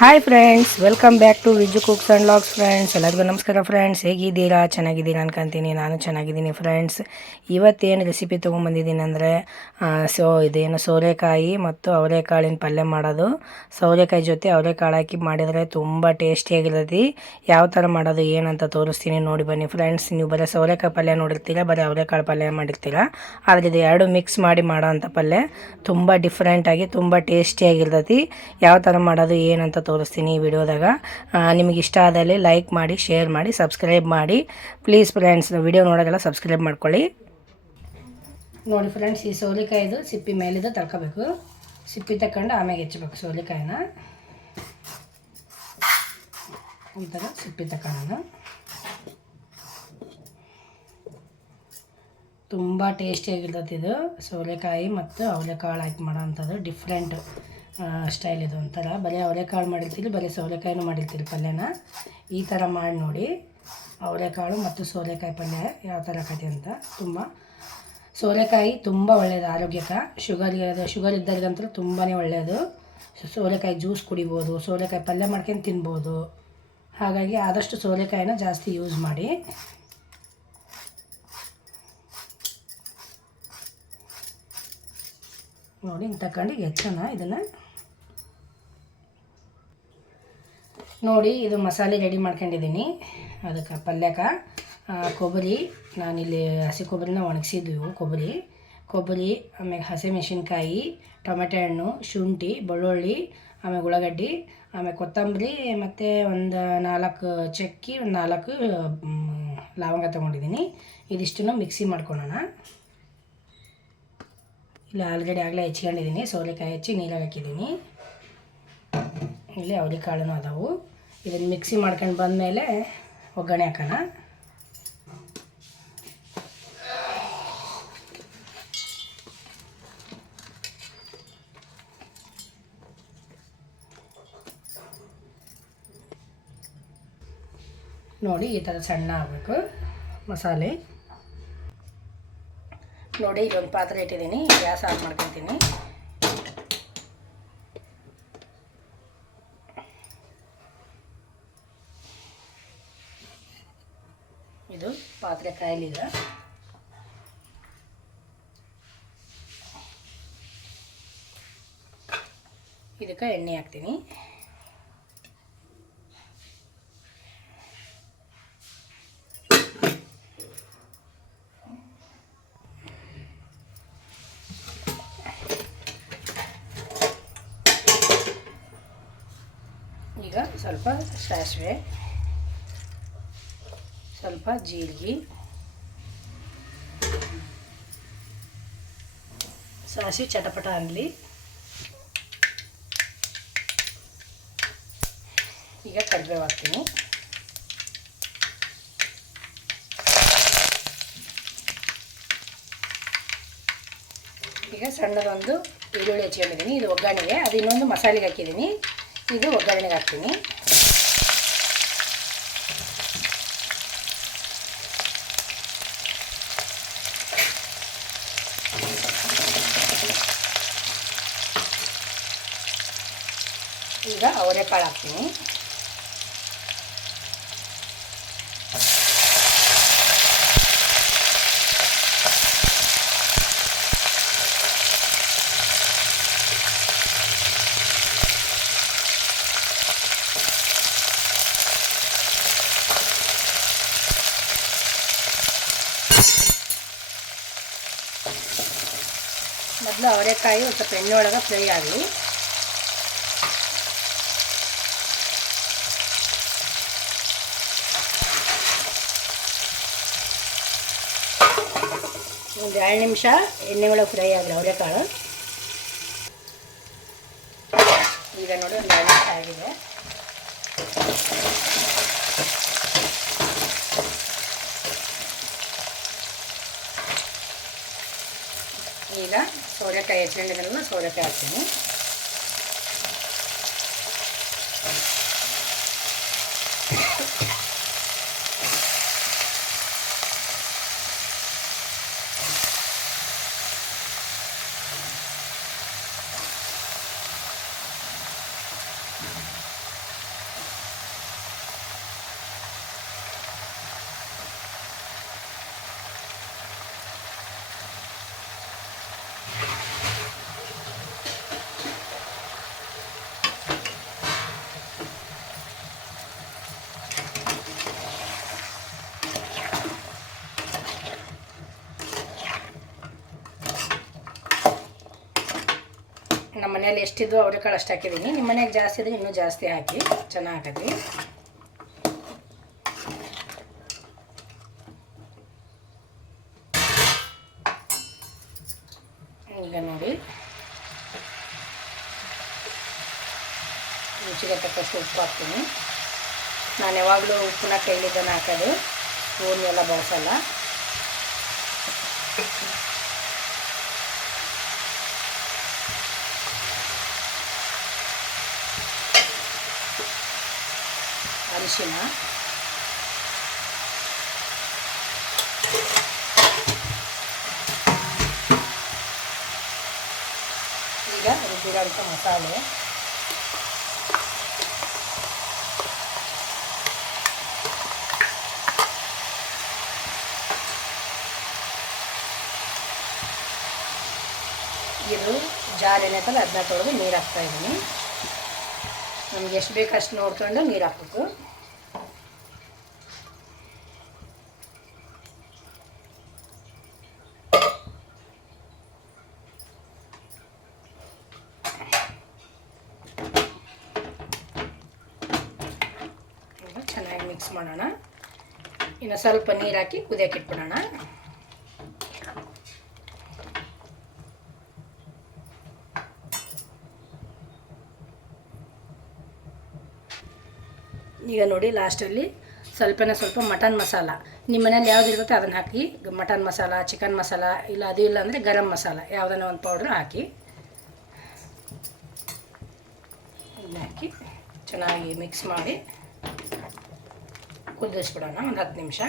Hi friends, welcome back to Viju cooks and logs. Friends ಎಲ್ಲರಿಗೂ ನಮಸ್ಕಾರ friends. ಹೇಗಿದ್ದೀರಾ? ಚೆನ್ನಾಗಿದ್ದೀರಾ ಅನ್ಕೊಂತೀನಿ. ನಾನು ಚೆನ್ನಾಗಿದ್ದೀನಿ ಫ್ರೆಂಡ್ಸ್. ಇವತ್ತೇನು ರೆಸಿಪಿ ತೊಗೊಂಬಂದಿದ್ದೀನಿ ಅಂದರೆ ಇದೇನು ಸೋರೆಕಾಯಿ ಮತ್ತು ಅವರೆಕಾಳಿನ ಪಲ್ಯ ಮಾಡೋದು. ಸೋರೆಕಾಯಿ ಜೊತೆ ಅವರೆಕಾಳು ಹಾಕಿ ಮಾಡಿದರೆ ತುಂಬ ಟೇಸ್ಟಿಯಾಗಿರ್ತೈತಿ. ಯಾವ ಥರ ಮಾಡೋದು ಏನಂತ ತೋರಿಸ್ತೀನಿ, ನೋಡಿ ಬನ್ನಿ ಫ್ರೆಂಡ್ಸ್. ನೀವು ಬರೀ ಸೋರೆಕಾಯಿ ಪಲ್ಯ ನೋಡಿರ್ತೀರ, ಬರೀ ಅವರೆಕಾಳು ಪಲ್ಯ ಮಾಡಿರ್ತೀರ. ಆದರೆ ಇದು ಎರಡು ಮಿಕ್ಸ್ ಮಾಡಿ ಮಾಡೋ ಅಂಥ ಪಲ್ಯ ತುಂಬ ಡಿಫ್ರೆಂಟಾಗಿ ತುಂಬ ಟೇಸ್ಟಿಯಾಗಿರ್ತೈತಿ. ಯಾವ ಥರ ಮಾಡೋದು ಏನಂತ ತೋರಿಸ್ತೀನಿ ಈ ವಿಡಿಯೋದಾಗ. ನಿಮಗೆ ಇಷ್ಟ ಆದಲ್ಲಿ ಲೈಕ್ ಮಾಡಿ, ಶೇರ್ ಮಾಡಿ, ಸಬ್ಸ್ಕ್ರೈಬ್ ಮಾಡಿ ಪ್ಲೀಸ್ ಫ್ರೆಂಡ್ಸ್. ವಿಡಿಯೋ ನೋಡೋದೆಲ್ಲ ಸಬ್ಸ್ಕ್ರೈಬ್ ಮಾಡ್ಕೊಳ್ಳಿ. ನೋಡಿ ಫ್ರೆಂಡ್ಸ್, ಈ ಸೋರೆಕಾಯಿದು ಸಿಪ್ಪಿ ಮೇಲಿದ್ದು ತಳ್ಕೋಬೇಕು. ಸಿಪ್ಪಿ ತಗೊಂಡು ಆಮೇಲೆ ಹೆಚ್ಚಬೇಕು ಸೋರೆಕಾಯಿನ. ಈ ಥರ ಸಿಪ್ಪಿ ತಗೊಂಡು ತುಂಬ ಟೇಸ್ಟಿಯಾಗಿರ್ತೈತಿ. ಇದು ಸೋರೆಕಾಯಿ ಮತ್ತು ಅವರೆಕಾಳು ಹಾಕಿ ಮಾಡೋ ಅಂಥದ್ದು ಡಿಫ್ರೆಂಟ್ ಸ್ಟೈಲ್. ಇದು ಒಂಥರ ಬರೀ ಅವರೆಕಾಳು ಮಾಡಿರ್ತೀರಿ, ಬರೀ ಸೋರೆಕಾಯಿನೂ ಮಾಡಿರ್ತೀರಿ ಪಲ್ಯನ. ಈ ಥರ ಮಾಡಿ ನೋಡಿ. ಅವರೆಕಾಳು ಮತ್ತು ಸೋರೆಕಾಯಿ ಪಲ್ಯ ಯಾವ ಥರ ಆಕತಿ ಅಂತ. ಸೋರೆಕಾಯಿ ತುಂಬ ಒಳ್ಳೆಯದು ಆರೋಗ್ಯಕ್ಕೆ. ಶುಗರ್ ಇದ್ದವ್ರಿಗಂತೂ ತುಂಬಾ ಒಳ್ಳೆಯದು. ಸೋರೆಕಾಯಿ ಜ್ಯೂಸ್ ಕುಡಿಬೋದು, ಸೋರೆಕಾಯಿ ಪಲ್ಯ ಮಾಡ್ಕೊಂಡು ತಿನ್ಬೋದು. ಹಾಗಾಗಿ ಆದಷ್ಟು ಸೋರೆಕಾಯಿನ ಜಾಸ್ತಿ ಯೂಸ್ ಮಾಡಿ. ನೋಡಿ ಹಿಂಗೆ ತಗೊಂಡು ಹೆಚ್ಚೋಣ ಇದನ್ನು. ನೋಡಿ, ಇದು ಮಸಾಲೆ ರೆಡಿ ಮಾಡ್ಕೊಂಡಿದ್ದೀನಿ. ಅದಕ್ಕೆ ಪಲ್ಯಕ್ಕೆ ಕೊಬ್ಬರಿ, ನಾನಿಲ್ಲಿ ಹಸಿ ಕೊಬ್ಬರಿನ ಒಣಗಿಸಿದ್ವಿ. ಕೊಬ್ಬರಿ ಆಮೇಲೆ ಹಸಿಮೆಣಸಿನ್ಕಾಯಿ, ಟೊಮೆಟೊ ಹಣ್ಣು, ಶುಂಠಿ, ಬೆಳ್ಳುಳ್ಳಿ, ಆಮೇಲೆ ಉಳ್ಳಾಗಡ್ಡಿ, ಆಮೇಲೆ ಕೊತ್ತಂಬರಿ, ಮತ್ತು ಒಂದು 4 ಚಕ್ಕೆ, ಒಂದು 4 ಲವಂಗ ತೊಗೊಂಡಿದ್ದೀನಿ. ಇದಿಷ್ಟನ್ನು ಮಿಕ್ಸಿ ಮಾಡ್ಕೊಳ್ಳೋಣ. ಇಲ್ಲಿ ಆಲ್ರೆಡಿ ಆಗಲೇ ಹೆಚ್ಕೊಂಡಿದ್ದೀನಿ. ಸೋರೆಕಾಯಿ ಹೆಚ್ಚಿ ನೀರಾಗಿ ಹಾಕಿದ್ದೀನಿ. ಇಲ್ಲಿ ಅವರೆಕಾಳು ಅದಾವು. ಇದನ್ನು ಮಿಕ್ಸಿ ಮಾಡ್ಕೊಂಡು ಬಂದಮೇಲೆ ಒಗ್ಗರಣೆ ಹಾಕೋಣ. ನೋಡಿ, ಈ ಥರ ಸಣ್ಣ ಆಗಬೇಕು ಮಸಾಲೆ. ನೋಡಿ, ಇಲ್ಲೊಂದು ಪಾತ್ರೆ ಇಟ್ಟಿದ್ದೀನಿ. ಗ್ಯಾಸ್ ಆನ್ ಮಾಡ್ಕೊತೀನಿ. ಇದು ಪಾತ್ರೆ ಕಾಯಲಿದೆ. ಇದಕ್ಕೆ ಎಣ್ಣೆ ಹಾಕ್ತೀನಿ. ಈಗ ಸ್ವಲ್ಪ ಸಾಸಿವೆ, ಸ್ವಲ್ಪ ಜೀರಿಗೆ, ಸಾಸಿವೆ ಚಟಪಟ ಅನ್ನಲಿ. ಈಗ ಕರಿಬೇವು ಹಾಕ್ತೀನಿ. ಈಗ ಸಣ್ಣದೊಂದು ಈರುಳ್ಳಿ ಹಚ್ಕೊಂಡಿದ್ದೀನಿ. ಇದು ಒಗ್ಗರಣೆಗೆ. ಅದು ಇನ್ನೊಂದು ಮಸಾಲೆಗೆ ಹಾಕಿದ್ದೀನಿ. ಇದು ಒಗ್ಗರಣೆಗೆ ಹಾಕ್ತೀನಿ. ಈಗ ಅವರೆಕಾಳು ಹಾಕ್ತೀನಿ. ಮೊದಲು ಅವರೆಕಾಯಿ ಒಂದು ಸ್ವಲ್ಪ ಎಣ್ಣೆ ಒಳಗೆ ಫ್ರೈ ಆಗಲಿ. ಒಂದು 2 ನಿಮಿಷ ಎಣ್ಣೆ ಒಳಗೆ ಫ್ರೈ ಆಗಲಿ ಅವರೆಕಾಳು. ಈಗ ನೋಡಿ, ಒಂದು 2 ನಿಮಿಷ ಆಗಿದೆ. ಈಗ ಸೋರೆಕಾಯಿ ಹೆಚ್ಚಿಕೊಂಡಿದ್ದನ್ನು ಸೋರೆಕಾಯಿ ಹಾಕ್ತೀನಿ. ನಮ್ಮ ಮನೇಲಿ ಎಷ್ಟಿದ್ದು ಅವರೆಕಾಳು ಅಷ್ಟು ಹಾಕಿದ್ದೀನಿ. ನಿಮ್ಮ ಮನೆಗೆ ಜಾಸ್ತಿ ಇದ್ದರೆ ಇನ್ನೂ ಜಾಸ್ತಿ ಹಾಕಿ, ಚೆನ್ನಾಗತಿ. ಈಗ ನೋಡಿ ರುಚಿಗೆ ತಕ್ಕಷ್ಟು ಉಪ್ಪು ಹಾಕ್ತೀನಿ. ನಾನು ಯಾವಾಗಲೂ ಉಪ್ಪನ್ನ ಕೈಲಿದ್ದನ್ನು ಹಾಕೋದು, ಸ್ಪೂನ್ ಎಲ್ಲ ಬಳಸಲ್ಲ. ಅರಿಶಿನ, ಈಗ ರುಬ್ಬಿರೋಂಥ ಮಸಾಲೆ, ಇದು ಜಾರ್ ಏನೈತಲ್ಲ ಅದನ್ನ ತೊಳೆದು ನೀರು ಹಾಕ್ತಾಯಿದ್ದೀನಿ. ನಮ್ಗೆ ಎಷ್ಟು ಬೇಕು ಅಷ್ಟು ನೋಡ್ಕೊಂಡು ನೀರು ಹಾಕ್ಬೇಕು. ಚೆನ್ನಾಗಿ ಮಿಕ್ಸ್ ಮಾಡೋಣ. ಇನ್ನು ಸ್ವಲ್ಪ ನೀರು ಹಾಕಿ ಕುದಿಯೋಕೆ ಇಟ್ಬಿಡೋಣ. ಈಗ ನೋಡಿ ಲಾಸ್ಟಲ್ಲಿ ಸ್ವಲ್ಪ ಮಟನ್ ಮಸಾಲ, ನಿಮ್ಮ ಮನೇಲಿ ಯಾವ್ದು ಇರುತ್ತೆ ಅದನ್ನು ಹಾಕಿ. ಮಟನ್ ಮಸಾಲ, ಚಿಕನ್ ಮಸಾಲ, ಇಲ್ಲ ಅದು ಇಲ್ಲ ಅಂದರೆ ಗರಂ ಮಸಾಲ ಯಾವುದನ್ನ ಒಂದು ಪೌಡ್ರ್ ಹಾಕಿ, ಇದನ್ನ ಹಾಕಿ ಚೆನ್ನಾಗಿ ಮಿಕ್ಸ್ ಮಾಡಿ ಕುದಿಸ್ಬಿಡೋಣ ಒಂದು 10 ನಿಮಿಷ.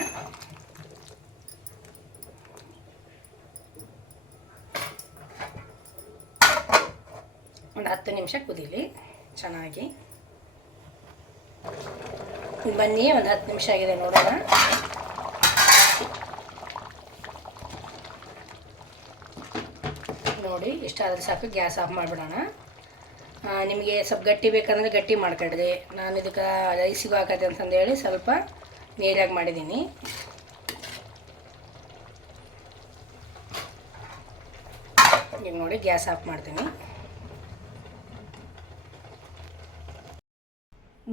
ಒಂದು 10 ನಿಮಿಷ ಕುದೀಲಿ ಚೆನ್ನಾಗಿ. ಬನ್ನಿ, ಒಂದು 10 ನಿಮಿಷ ಆಗಿದೆ ನೋಡೋಣ. ನೋಡಿ ಇಷ್ಟಾದರೆ ಸಾಕು, ಗ್ಯಾಸ್ ಆಫ್ ಮಾಡಿಬಿಡೋಣ. ನಿಮಗೆ ಸ್ವಲ್ಪ ಗಟ್ಟಿ ಬೇಕಂದರೆ ಗಟ್ಟಿ ಮಾಡ್ಕೊಳ್ರಿ. ನಾನು ಇದಕ್ಕೆ ರೈಸಿಗೂ ಹಾಕತ್ತೆ ಅಂತಂದೇಳಿ ಸ್ವಲ್ಪ ನೀರಾಗಿ ಮಾಡಿದ್ದೀನಿ. ಈಗ ನೋಡಿ ಗ್ಯಾಸ್ ಆಫ್ ಮಾಡ್ತೀನಿ.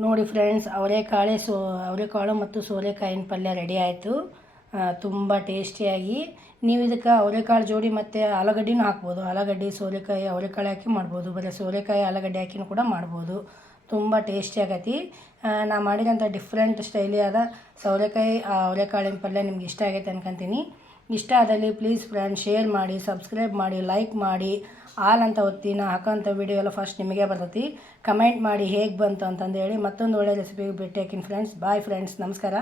ನೋಡಿ ಫ್ರೆಂಡ್ಸ್, ಅವರೆಕಾಳು ಮತ್ತು ಸೋರೆಕಾಯಿನ ಪಲ್ಯ ರೆಡಿ ಆಯಿತು. ತುಂಬ ಟೇಸ್ಟಿಯಾಗಿ. ನೀವು ಇದಕ್ಕೆ ಅವರೆಕಾಳು ಜೋಡಿ ಮತ್ತು ಆಲೂಗಡ್ಡೆನೂ ಹಾಕ್ಬೋದು. ಆಲೂಗಡ್ಡೆ, ಸೋರೆಕಾಯಿ, ಅವರೆಕಾಳು ಹಾಕಿ ಮಾಡ್ಬೋದು. ಬರೀ ಸೋರೆಕಾಯಿ ಆಲೂಗಡ್ಡೆ ಹಾಕಿನೂ ಕೂಡ ಮಾಡ್ಬೋದು. ತುಂಬ ಟೇಸ್ಟಿ ಆಗತಿ. ನಾ ಮಾಡಿದಂಥ ಡಿಫ್ರೆಂಟ್ ಸ್ಟೈಲಿ ಆದ ಸೋರೆಕಾಯಿ ಅವರೆಕಾಳಿನ ಪಲ್ಯ ನಿಮ್ಗೆ ಇಷ್ಟ ಆಗೈತೆ ಅನ್ಕೊತೀನಿ. ಇಷ್ಟ ಆದಲ್ಲಿ ಪ್ಲೀಸ್ ಫ್ರೆಂಡ್ಸ್ ಶೇರ್ ಮಾಡಿ, ಸಬ್ಸ್ಕ್ರೈಬ್ ಮಾಡಿ, ಲೈಕ್ ಮಾಡಿ, ಆಲ್ ಅಂತ ಒತ್ತಿ. ನಾ ಹಾಕೋಂಥ ವಿಡಿಯೋ ಎಲ್ಲ ಫಸ್ಟ್ ನಿಮಗೆ ಬರ್ತೈತಿ. ಕಮೆಂಟ್ ಮಾಡಿ ಹೇಗೆ ಬಂತು ಅಂತಂದೇಳಿ. ಮತ್ತೊಂದು ಒಳ್ಳೆ ರೆಸಿಪಿಗೆ ಭೇಟಿ ಹಾಕಿನಿ ಫ್ರೆಂಡ್ಸ್. ಬಾಯ್ ಫ್ರೆಂಡ್ಸ್, ನಮಸ್ಕಾರ.